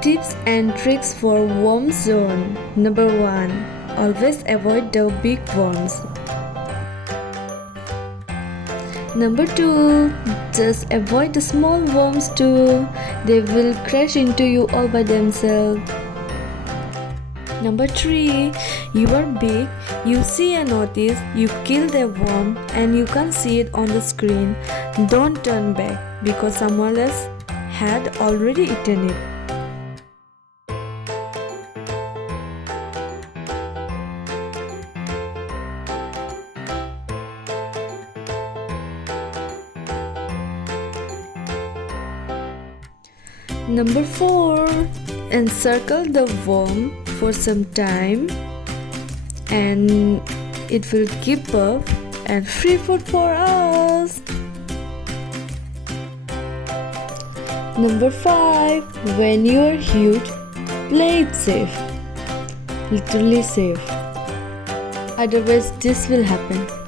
Tips and tricks for Wormszone. Number 1. Always avoid the big worms. Number 2. Just avoid the small worms too. They will crash into you all by themselves. Number 3. You are big, you see a notice, you kill the worm and you can't see it on the screen. Don't turn back because someone else had already eaten it. Number 4. Encircle the worm for some time and it will keep up and free food for us. Number 5. When you are huge, play it safe. Literally safe. Otherwise this will happen.